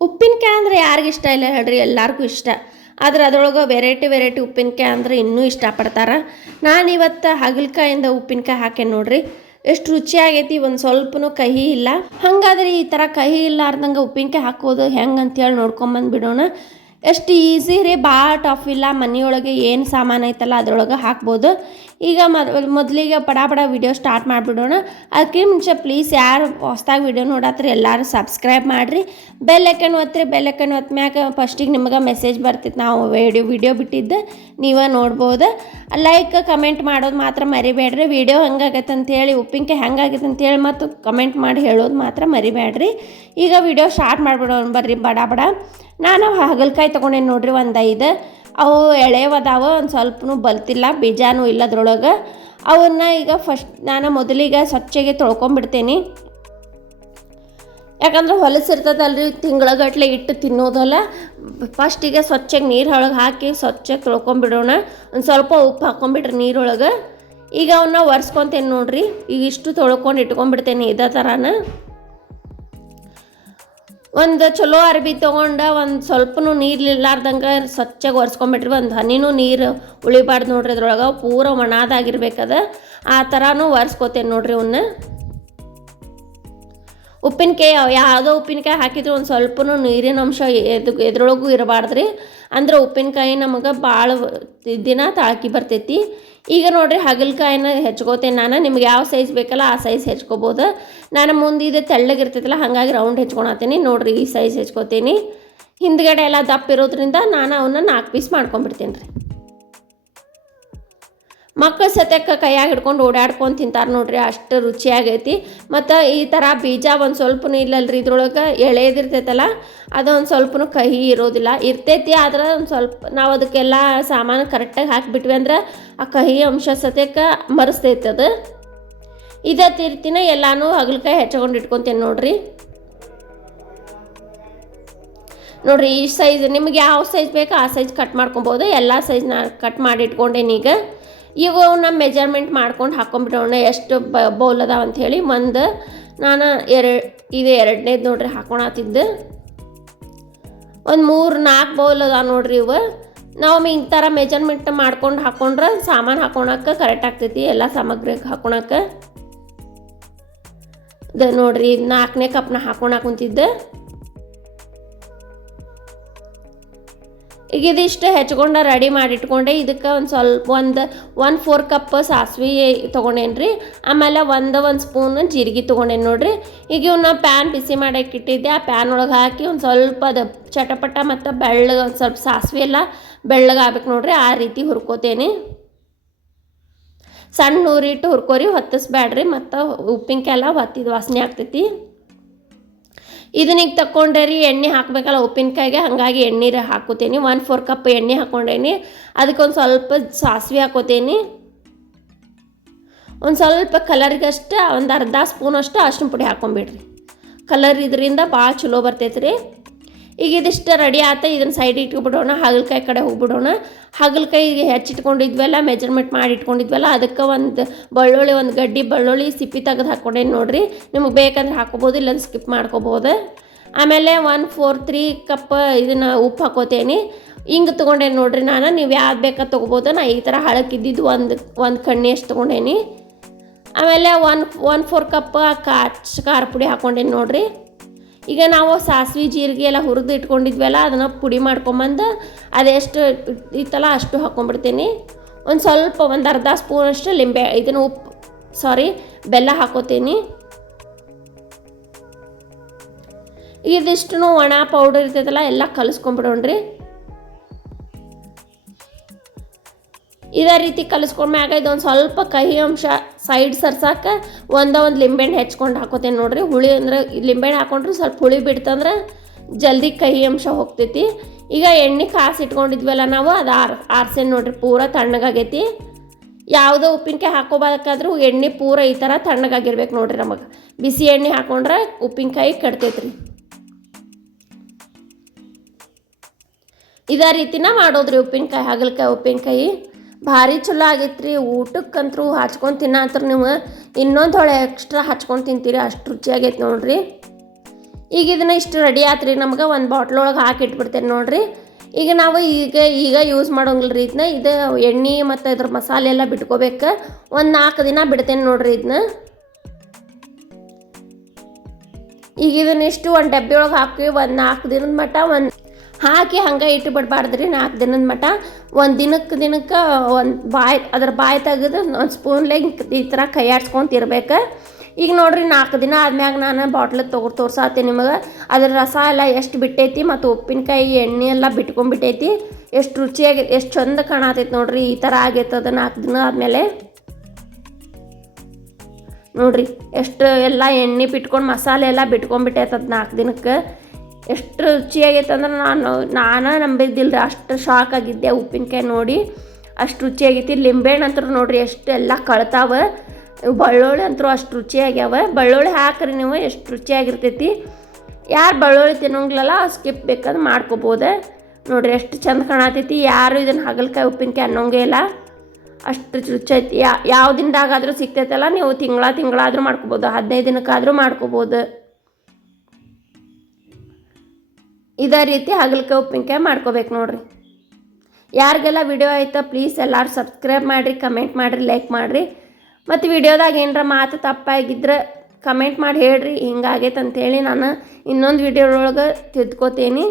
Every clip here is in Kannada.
ಉಪ್ಪಿನಕಾಯಿ ಅಂದರೆ ಯಾರಿಗೂ ಇಷ್ಟ ಇಲ್ಲ ಹೇಳ್ರಿ, ಎಲ್ಲರಿಗೂ ಇಷ್ಟ. ಆದ್ರೆ ಅದರೊಳಗೆ ವೆರೈಟಿ ವೆರೈಟಿ ಉಪ್ಪಿನಕಾಯಿ ಅಂದರೆ ಇನ್ನೂ ಇಷ್ಟಪಡ್ತಾರೆ. ನಾನು ಇವತ್ತು ಹಾಗಲಕಾಯಿಂದ ಉಪ್ಪಿನಕಾಯಿ ಹಾಕೇನಿ ನೋಡ್ರಿ, ಎಷ್ಟು ರುಚಿಯಾಗೈತಿ, ಒಂದು ಸ್ವಲ್ಪನೂ ಕಹಿ ಇಲ್ಲ. ಹಾಗಾದ್ರೆ ಈ ಥರ ಕಹಿ ಇಲ್ಲಾರ್ದಂಗೆ ಉಪ್ಪಿನಕಾಯಿ ಹಾಕೋದು ಹೆಂಗೆ ಅಂತೇಳಿ ನೋಡ್ಕೊಂಬಂದು ಬಿಡೋಣ ಎಷ್ಟು ಈಸಿ ರೀ ಭಾಳ ಟಫ್ ಇಲ್ಲ, ಮನೆಯೊಳಗೆ ಏನು ಸಾಮಾನು ಐತಲ್ಲ ಅದ್ರೊಳಗೆ ಹಾಕ್ಬೋದು. ಈಗ ಮೊದಲಿಗೆ ಪಡ ಪಡ ವಿಡಿಯೋ ಸ್ಟಾರ್ಟ್ ಮಾಡಿಬಿಡೋಣ. ಅದಕ್ಕೆ ಮುಂಚೆ ಪ್ಲೀಸ್ ಯಾರು ಹೊಸ್ದಾಗಿ ವಿಡಿಯೋ ನೋಡತ್ರಿ ಎಲ್ಲರೂ ಸಬ್ಸ್ಕ್ರೈಬ್ ಮಾಡಿರಿ. ಬೆಲ್ ಐಕನ್ ಒತ್ತಿರಿ ಬೆಲ್ ಐಕನ್ ಒತ್ತ ಮ್ಯಾಗ ಫಸ್ಟಿಗೆ ನಿಮಗೆ ಮೆಸೇಜ್ ಬರ್ತಿತ್ತು ನಾವು ವಿಡಿಯೋ ವಿಡಿಯೋ ಬಿಟ್ಟಿದ್ದೆ ನೀವೇ ನೋಡ್ಬೋದು. ಲೈಕ್ ಕಮೆಂಟ್ ಮಾಡೋದು ಮಾತ್ರ ಮರಿಬೇಡ್ರಿ ವಿಡಿಯೋ ಹೆಂಗಾಗೈತೆ ಅಂತೇಳಿ ಉಪ್ಪಿನಕಾಯಿ ಹೆಂಗಾಗೈತೆ ಅಂತೇಳಿ ಮತ್ತು ಕಮೆಂಟ್ ಮಾಡಿ ಹೇಳೋದು ಮಾತ್ರ ಮರಿಬೇಡ್ರಿ ಈಗ ವಿಡಿಯೋ ಸ್ಟಾರ್ಟ್ ಮಾಡಿಬಿಡೋಣ ಬರ್ರಿ ಬಡ ಬಡ ನಾನು ಹಾಗಲಕಾಯಿ ತೊಗೊಂಡೇನಿ ನೋಡ್ರಿ ಒಂದು ಐದು. ಅವು ಎಳೆವದಾವ ಒಂದು ಸ್ವಲ್ಪನೂ ಬಲ್ತಿಲ್ಲ, ಬೀಜಾನೂ ಇಲ್ಲ ಅದ್ರೊಳಗೆ. ಅವನ್ನ ಈಗ ಫಸ್ಟ್ ನಾನು ಮೊದಲಿಗೆ ಸ್ವಚ್ಛಗೆ ತೊಳ್ಕೊಂಬಿಡ್ತೇನೆ. ಯಾಕಂದ್ರೆ ಹೊಲಸಿರ್ತದಲ್ರಿ ತಿಂಗಳಗಟ್ಲೆ ಇಟ್ಟು ತಿನ್ನೋದಲ್ಲ. ಫಸ್ಟಿಗೆ ಸ್ವಚ್ಛಗೆ ನೀರು ಒಳಗೆ ಹಾಕಿ ಸ್ವಚ್ಛಗೆ ತೊಳ್ಕೊಂಬಿಡೋಣ. ಒಂದು ಸ್ವಲ್ಪ ಉಪ್ಪು ಹಾಕ್ಕೊಂಬಿಡ್ರಿ ನೀರೊಳಗೆ. ಈಗ ಅವನ್ನ ಒರೆಸ್ಕೊತೇನೆ ನೋಡ್ರಿ, ಈಗ ಇಷ್ಟು ತೊಳ್ಕೊಂಡು ಇಟ್ಕೊಂಡ್ಬಿಡ್ತೇನೆ ಇದೇ ಥರನ ಒಂದು ಚಲೋ ಅರ್ಬಿ ತೊಗೊಂಡು ಒಂದು ಸ್ವಲ್ಪನೂ ನೀರು ಇರ್ಲಾರ್ದಂಗೆ ಸ್ವಚ್ಛಗೆ ಒರೆಸ್ಕೊಂಬಿಟ್ರಿ. ಒಂದು ಹನಿನೂ ನೀರು ಉಳಿಬಾರ್ದು ನೋಡ್ರಿ ಅದ್ರೊಳಗೆ. ಪೂರ ಒಣದಾಗಿರ್ಬೇಕದ ಆ ಥರನೂ ಒರೆಸ್ಕೋತೇನೆ ನೋಡ್ರಿ ಅವನ್ನ ಉಪ್ಪಿನಕಾಯಿ ಯಾವುದೋ ಉಪ್ಪಿನಕಾಯಿ ಹಾಕಿದ್ರು ಒಂದು ಸ್ವಲ್ಪನು ನೀರಿನ ಅಂಶ ಎದ್, ಎದ್ರೊಳಗೂ ಇರಬಾರ್ದ್ರಿ. ಅಂದ್ರೆ ಉಪ್ಪಿನಕಾಯಿ ನಮಗೆ ಭಾಳ ದಿನ ತಾಳ್ಕಿ ಬರ್ತೈತಿ. ಈಗ ನೋಡ್ರಿ ಹಗಲ್ಕಾಯಿನ ಹೆಚ್ಕೋತೇನೆ ನಾನು. ನಿಮ್ಗೆ ಯಾವ ಸೈಜ್ ಬೇಕಲ್ಲ ಆ ಸೈಜ್ ಹೆಚ್ಕೋಬೋದು. ನಾನು ಮುಂದೆ ಇದು ತೆಳ್ಳಗಿರ್ತೈತಲ್ಲ ಹಾಗಾಗಿ ರೌಂಡ್ ಹೆಚ್ಕೊಳತ್ತೀನಿ ನೋಡ್ರಿ ಈ ಸೈಜ್ ಹೆಚ್ಕೋತೀನಿ. ಹಿಂದ್ಗಡೆ ಎಲ್ಲ ದಪ್ಪ ಇರೋದ್ರಿಂದ ನಾನು ಅವನ್ನ ನಾಲ್ಕು ಪೀಸ್ ಮಾಡ್ಕೊಂಬಿಡ್ತೀನಿ ರೀ ಮಕ್ಕಳು ಸತ್ಯಕ್ಕೆ ಕೈಯಾಗ ಹಿಡ್ಕೊಂಡು ಓಡಾಡ್ಕೊಂಡು ತಿಂತಾರೆ ನೋಡ್ರಿ, ಅಷ್ಟು ರುಚಿಯಾಗೈತಿ. ಮತ್ತು ಈ ಥರ ಬೀಜ ಒಂದು ಸ್ವಲ್ಪನೂ ಇಲ್ಲಲ್ರಿ ಇದ್ರೊಳಗೆ ಎಳೆದಿರ್ತೈತಲ್ಲ ಅದು ಒಂದು ಸ್ವಲ್ಪನೂ ಕಹಿ ಇರೋದಿಲ್ಲ. ಇರ್ತೈತಿ, ಆದ್ರೆ ಒಂದು ಸ್ವಲ್ಪ ನಾವು ಅದಕ್ಕೆಲ್ಲ ಸಾಮಾನು ಕರೆಕ್ಟಾಗಿ ಹಾಕಿಬಿಟ್ವಿ ಅಂದ್ರೆ ಆ ಕಹಿ ಅಂಶ ಸತ್ಯಕ್ಕೆ ಮರೆಸ್ತೈತೆ ಅದು. ಇದೇ ತೀರ್ತಿನ ಎಲ್ಲಾನು ಹಗಲಕಾಯಿ ಹೆಚ್ಕೊಂಡು ಇಟ್ಕೊತೇನೆ ನೋಡ್ರಿ. ನೋಡ್ರಿ, ಈ ಸೈಜ್ ನಿಮ್ಗೆ ಯಾವ ಸೈಜ್ ಬೇಕೋ ಆ ಸೈಜ್ ಕಟ್ ಮಾಡ್ಕೊಬೋದು. ಎಲ್ಲ ಸೈಜ್ನ ಕಟ್ ಮಾಡಿ ಇಟ್ಕೊಂಡೇನಿ ಅವನ್ನ ಮೆಜರ್ಮೆಂಟ್ ಮಾಡ್ಕೊಂಡು ಹಾಕೊಂಡ್ಬಿಡೋಣ ಎಷ್ಟು ಬೌಲ್ ಅದಾವ ಅಂಥೇಳಿ ಒಂದು ನಾನು ಎರಡು ಇದು ಎರಡನೇದು ನೋಡ್ರಿ ಹಾಕೊಳತ್ತಿದ್ದು ಒಂದು ಮೂರು ನಾಲ್ಕು ಬೌಲ್ ಅದಾವ ನೋಡ್ರಿ ಇವು. ನಾವು ಈ ಥರ ಮೆಜರ್ಮೆಂಟ್ ಮಾಡ್ಕೊಂಡು ಹಾಕೊಂಡ್ರೆ ಸಾಮಾನು ಹಾಕೊಳಕ್ಕೆ ಕರೆಕ್ಟ್ ಆಗ್ತೈತಿ, ಎಲ್ಲ ಸಾಮಗ್ರಿ ಹಾಕೊಳಕ್ಕೆ ಇದು ನೋಡ್ರಿ ನಾಲ್ಕನೇ ಕಪ್ನ ಹಾಕೊಳಕ್ಕೆ ಕುಂತಿದ್ದೆ. ಈಗ ಇದಿಷ್ಟು ಹೆಚ್ಕೊಂಡು ರೆಡಿ ಮಾಡಿಟ್ಕೊಂಡೆ. ಇದಕ್ಕೆ ಒಂದು ಸ್ವಲ್ಪ ಒಂದು ಒನ್ ಫೋರ್ ಕಪ್ ಸಾಸಿವೆ ತೊಗೊಂಡೇನಿ ರೀ ಆಮೇಲೆ ಒಂದು ಒಂದು ಸ್ಪೂನ್ ಜೀರಿಗೆ ತೊಗೊಂಡೇನಿ ನೋಡಿರಿ. ಈಗ ಇವನ್ನ ಪ್ಯಾನ್ ಬಿಸಿ ಮಾಡಕ್ಕೆ ಇಟ್ಟಿದ್ದೆ. ಆ ಪ್ಯಾನ್ ಒಳಗೆ ಹಾಕಿ ಒಂದು ಸ್ವಲ್ಪ ಅದು ಚಟಪಟ ಮತ್ತು ಬೆಳ್ಳಗೆ ಒಂದು ಸ್ವಲ್ಪ ಸಾಸಿವೆ ಎಲ್ಲ ಬೆಳ್ಳಗಾಗ್ಬೇಕು ನೋಡ್ರಿ. ಆ ರೀತಿ ಹುರ್ಕೋತೇನೆ. ಸಣ್ಣ ನೂರಿಟ್ಟು ಹುರ್ಕೋರಿ. ಹೊತ್ತಿಸ್ಬೇಡ್ರಿ ಮತ್ತು ಉಪ್ಪಿನಕಾಯಿ ಎಲ್ಲ ಹೊತ್ತಿದ ವಾಸನೆ ಆಗ್ತೈತಿ. ಇದನ್ನೀಗ ತಗೊಂಡೆ ರೀ, ಎಣ್ಣೆ ಹಾಕಬೇಕಲ್ಲ ಉಪ್ಪಿನಕಾಯಿಗೆ, ಹಾಗಾಗಿ ಎಣ್ಣೆ ಹಾಕೋತೀನಿ. ಒನ್ ಫೋರ್ ಕಪ್ ಎಣ್ಣೆ ಹಾಕ್ಕೊಂಡೇನಿ. ಅದಕ್ಕೊಂದು ಸ್ವಲ್ಪ ಸಾಸಿವೆ ಹಾಕೋತೀನಿ. ಒಂದು ಸ್ವಲ್ಪ ಕಲರಿಗಷ್ಟೇ, ಒಂದು ಅರ್ಧ ಸ್ಪೂನಷ್ಟು ಅರ್ಶಿನ ಪುಡಿ ಹಾಕೊಂಬಿಡ್ರಿ. ಕಲರ್ ಇದರಿಂದ ಭಾಳ ಚಲೋ ಬರ್ತೈತೆ ರೀ ಈಗ ಇದಿಷ್ಟು ರೆಡಿ ಆತ, ಇದನ್ನು ಸೈಡ್ ಇಟ್ಕೊಬಿಡೋಣ ಹಾಗಲಕಾಯಿ ಕಡೆ ಹೋಗ್ಬಿಡೋಣ. ಹಾಗಲಕಾಯಿಗೆ ಹೆಚ್ಚಿಟ್ಕೊಂಡಿದ್ವಲ್ಲ ಮೆಜರ್ಮೆಂಟ್ ಮಾಡಿ ಇಟ್ಕೊಂಡಿದ್ವಲ್ಲ, ಅದಕ್ಕೆ ಒಂದು ಬೆಳ್ಳುಳ್ಳಿ, ಒಂದು ಗಡ್ಡಿ ಬೆಳ್ಳುಳ್ಳಿ ಸಿಪ್ಪಿ ತೆಗೆದು ಹಾಕ್ಕೊಂಡೇನು ನೋಡಿರಿ. ನಿಮಗೆ ಬೇಕಂದ್ರೆ ಹಾಕೋಬೋದು, ಇಲ್ಲಂದ್ರೆ ಸ್ಕಿಪ್ ಮಾಡ್ಕೋಬೋದು. ಆಮೇಲೆ ಒನ್ ಫೋರ್ ತ್ರೀ ಕಪ್ ಇದನ್ನು ಉಪ್ಪು ಹಾಕೋತೇನೆ. ಹಿಂಗೆ ತೊಗೊಂಡೇನಿ ನೋಡಿರಿ ನಾನು, ನೀವು ಯಾವ್ದು ಬೇಕಾ ತೊಗೋಬೋದು. ನಾ ಈ ಥರ ಹಳಕ್ಕಿದ್ದಿದ್ದು ಒಂದು ಒಂದು ಕಣ್ಣಿ ಅಷ್ಟು ತೊಗೊಂಡೇನಿ. ಆಮೇಲೆ ಒನ್ ಒನ್ ಫೋರ್ ಕಪ್ ಕಾಚ್, ಖಾರ ಪುಡಿ ಹಾಕ್ಕೊಂಡೇನಿ ನೋಡ್ರಿ. ಈಗ ನಾವು ಸಾಸಿವೆ, ಜೀರಿಗೆ ಎಲ್ಲ ಹುರಿದು ಇಟ್ಕೊಂಡಿದ್ವಲ್ಲ, ಅದನ್ನು ಪುಡಿ ಮಾಡ್ಕೊಂಬಂದು ಅದೆಷ್ಟು ಇತ್ತಲ್ಲ ಅಷ್ಟು ಹಾಕ್ಕೊಂಡ್ಬಿಡ್ತೀನಿ ಒಂದು ಸ್ವಲ್ಪ, ಒಂದು ಅರ್ಧ ಸ್ಪೂನ್ ಅಷ್ಟು ಲಿಂಬೆ, ಇದನ್ನು ಉಪ್ಪು ಸಾರಿ ಬೆಲ್ಲ ಹಾಕೋತೀನಿ. ಇದಿಷ್ಟು ಒಣ ಪೌಡರ್ ಇರ್ತೈತಲ್ಲ, ಎಲ್ಲ ಕಲಿಸ್ಕೊಂಬಿಡೋಣ್ರಿ. ಇದೇ ರೀತಿ ಕಲಿಸ್ಕೊಂಡ್ಮ್ಯಾಗ ಇದೊಂದು ಸ್ವಲ್ಪ ಕಹಿ ಅಂಶ ಸೈಡ್ ಸರ್ಸಾಕ ಒಂದ ಒಂದು ಲಿಂಬೆಹಣ್ಣು ಹೆಚ್ಕೊಂಡು ಹಾಕೋತೇನೆ ನೋಡ್ರಿ. ಹುಳಿ ಅಂದ್ರೆ ಲಿಂಬೆಹಣ್ಣು ಹಾಕೊಂಡ್ರೆ ಸ್ವಲ್ಪ ಹುಳಿ ಬಿಡ್ತಂದ್ರೆ ಜಲ್ದಿ ಕಹಿ ಅಂಶ ಹೋಗ್ತೈತಿ. ಈಗ ಎಣ್ಣೆ ಕಾಸು ಇಟ್ಕೊಂಡಿದ್ವಲ್ಲ ನಾವು, ಅದು ಆರ್, ಆರ್ಸೇನು ನೋಡ್ರಿ, ಪೂರ ತಣ್ಣಗಾಗೈತಿ. ಯಾವುದೋ ಉಪ್ಪಿನಕಾಯಿ ಹಾಕೋಬೇಕಾದ್ರೂ ಎಣ್ಣೆ ಪೂರ ಈ ಥರ ತಣ್ಣಗಾಗಿರ್ಬೇಕು ನೋಡ್ರಿ ನಮಗೆ. ಬಿಸಿ ಎಣ್ಣೆ ಹಾಕೊಂಡ್ರೆ ಉಪ್ಪಿನಕಾಯಿ ಕಡ್ತೈತ್ರಿ. ಇದೇ ರೀತಿನ ಮಾಡೋದ್ರಿ ಉಪ್ಪಿನಕಾಯಿ, ಹಾಗಲಕಾಯಿ ಉಪ್ಪಿನಕಾಯಿ. ಭಾರಿ ಚಲೋ ಆಗೈತೆ ರೀ ಊಟಕ್ಕಂತರೂ ಹಚ್ಕೊಂಡು ತಿನ್ನತ್ರ ನೀವು. ಇನ್ನೊಂದು ಹೊಳೆ ಎಕ್ಸ್ಟ್ರಾ ಹಚ್ಕೊಂಡು ತಿಂತೀರಿ. ಅಷ್ಟು ರುಚಿಯಾಗೈತೆ ನೋಡ್ರಿ. ಈಗ ಇದನ್ನ ಇಷ್ಟು ರೆಡಿ ಆತ್ರಿ. ನಮ್ಗೆ ಒಂದು ಬಾಟ್ಲ್ ಒಳಗೆ ಹಾಕಿ ಇಟ್ಬಿಡ್ತೇನೆ ನೋಡ್ರಿ. ಈಗ ನಾವು ಈಗ ಈಗ ಯೂಸ್ ಮಾಡೋಂಗಿಲ್ಲ ರೀ ಇದನ್ನ ಇದು ಎಣ್ಣೆ ಮತ್ತು ಇದ್ರ ಮಸಾಲೆ ಎಲ್ಲ ಬಿಟ್ಕೋಬೇಕು. ಒಂದು ನಾಲ್ಕು ದಿನ ಬಿಡ್ತೇನೆ ನೋಡ್ರಿ ಇದನ್ನ ಈಗ ಇದನ್ನ ಇಷ್ಟು ಒಂದು ಡಬ್ಬಿ ಒಳಗೆ ಹಾಕಿ ಒಂದು ನಾಲ್ಕು ದಿನದ ಮಟ್ಟ ಒಂದು ಹಾಕಿ ಹಂಗೆ ಇಟ್ಟು ಬಿಡಬಾರ್ದು ರೀ ನಾಲ್ಕು ದಿನದ ಮಟ್ಟ ಒಂದು ದಿನಕ್ಕೆ ದಿನಕ್ಕೆ ಒಂದು ಬಾಯಿ, ಅದ್ರ ಬಾಯಿ ತೆಗೆದು ಒಂದು ಸ್ಪೂನ್ಲೆ ಈ ಥರ ಕೈ ಆಡ್ಸ್ಕೊಂತಿರ್ಬೇಕು ಈಗ ನೋಡ್ರಿ ನಾಲ್ಕು ದಿನ ಆದ್ಮ್ಯಾಗ ನಾನು ಬಾಟ್ಲದ್ ತಗೋ ತೋರ್ಸಾತೀನಿ ನಿಮಗೆ. ಅದ್ರ ರಸ ಎಲ್ಲ ಎಷ್ಟು ಬಿಟ್ಟೈತಿ ಮತ್ತು ಉಪ್ಪಿನಕಾಯಿ, ಎಣ್ಣೆ ಎಲ್ಲ ಬಿಟ್ಕೊಂಡ್ಬಿಟ್ಟೈತಿ ಎಷ್ಟು ರುಚಿಯಾಗಿ, ಎಷ್ಟು ಚಂದ ಕಾಣತೈತಿ ನೋಡ್ರಿ ಈ ಥರ ಆಗೈತದ ನಾಲ್ಕು ದಿನ ಆದಮೇಲೆ. ನೋಡ್ರಿ ಎಷ್ಟು ಎಲ್ಲ ಎಣ್ಣೆ ಬಿಟ್ಕೊಂಡು ಮಸಾಲೆ ಎಲ್ಲ ಬಿಟ್ಕೊಂಡ್ಬಿಟ್ಟೈತೆ ಅದು ನಾಲ್ಕು ದಿನಕ್ಕೆ. ಎಷ್ಟು ರುಚಿಯಾಗೈತೆ ಅಂದ್ರೆ ನಾನು ನಾನು ನಂಬಿದ್ದಿಲ್ಲ ರೀ ಅಷ್ಟು ಶಾಕ್ ಆಗಿದ್ದೆ ಉಪ್ಪಿನಕಾಯಿ ನೋಡಿ. ಅಷ್ಟು ರುಚಿಯಾಗೈತಿ ಲಿಂಬೆಹಣ್ಣು ಅಂತರೂ ನೋಡ್ರಿ ಎಷ್ಟು ಎಲ್ಲ ಕಳ್ತಾವ. ಬಳ್ಳುಳ್ಳಿ ಅಂತರೂ ಅಷ್ಟು ರುಚಿಯಾಗ್ಯಾವ. ಬೆಳ್ಳುಳ್ಳಿ ಹಾಕ್ರಿ ನೀವು, ಎಷ್ಟು ರುಚಿಯಾಗಿರ್ತೈತಿ. ಯಾರು ಬೆಳ್ಳುಳ್ಳಿ ತಿನ್ನೋಂಗಿಲ್ಲಲ್ಲ ಸ್ಕಿಪ್ ಬೇಕಾದ್ರೆ ಮಾಡ್ಕೋಬೋದು. ನೋಡಿರಿ ಎಷ್ಟು ಚಂದ ಕಾಣತೈತಿ. ಯಾರು ಇದನ್ನು ಹಾಗಲಕಾಯಿ, ಉಪ್ಪಿನಕಾಯಿ ಅನ್ನೋಂಗೇ ಇಲ್ಲ. ಅಷ್ಟು ರುಚಿ ಐತಿ ಯಾವ ದಿನದಾಗಾದರೂ ಸಿಗ್ತೈತಲ್ಲ, ನೀವು ತಿಂಗಳ ತಿಂಗಳಾದರೂ ಮಾಡ್ಕೋಬೋದು, ಹದಿನೈದು ದಿನಕ್ಕಾದರೂ ಮಾಡ್ಕೋಬೋದು. ಇದೇ ರೀತಿ ಹಾಗಲಕಾಯಿ ಉಪ್ಪಿನಕಾಯಿ ಮಾಡ್ಕೋಬೇಕು ನೋಡ್ರಿ. ಯಾರಿಗೆಲ್ಲ ವಿಡಿಯೋ ಆಯ್ತಾ ಪ್ಲೀಸ್ ಎಲ್ಲರೂ ಸಬ್ಸ್ಕ್ರೈಬ್ ಮಾಡಿರಿ ಕಮೆಂಟ್ ಮಾಡಿರಿ ಲೈಕ್ ಮಾಡಿರಿ. ಮತ್ತು ವಿಡಿಯೋದಾಗ ಏನರ ಮಾತು ತಪ್ಪಾಗಿದ್ರೆ ಕಮೆಂಟ್ ಮಾಡಿ ಹೇಳ್ರಿ, ಹಿಂಗಾಗೈತೆ ಅಂತೇಳಿ ನಾನು ಇನ್ನೊಂದು ವಿಡಿಯೋದೊಳಗೆ ತಿದ್ಕೋತೀನಿ.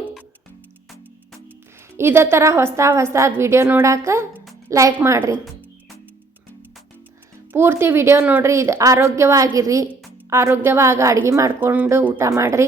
ಇದೇ ಥರ ಹೊಸ ಹೊಸದು ವಿಡಿಯೋ ನೋಡಕ್ಕೆ ಲೈಕ್ ಮಾಡಿರಿ. ಪೂರ್ತಿ ವಿಡಿಯೋ ನೋಡಿರಿ, ಇದು ಆರೋಗ್ಯವಾಗಿರ್ರಿ, ಆರೋಗ್ಯವಾಗಿ ಅಡುಗೆ ಮಾಡಿಕೊಂಡು ಊಟ ಮಾಡಿರಿ.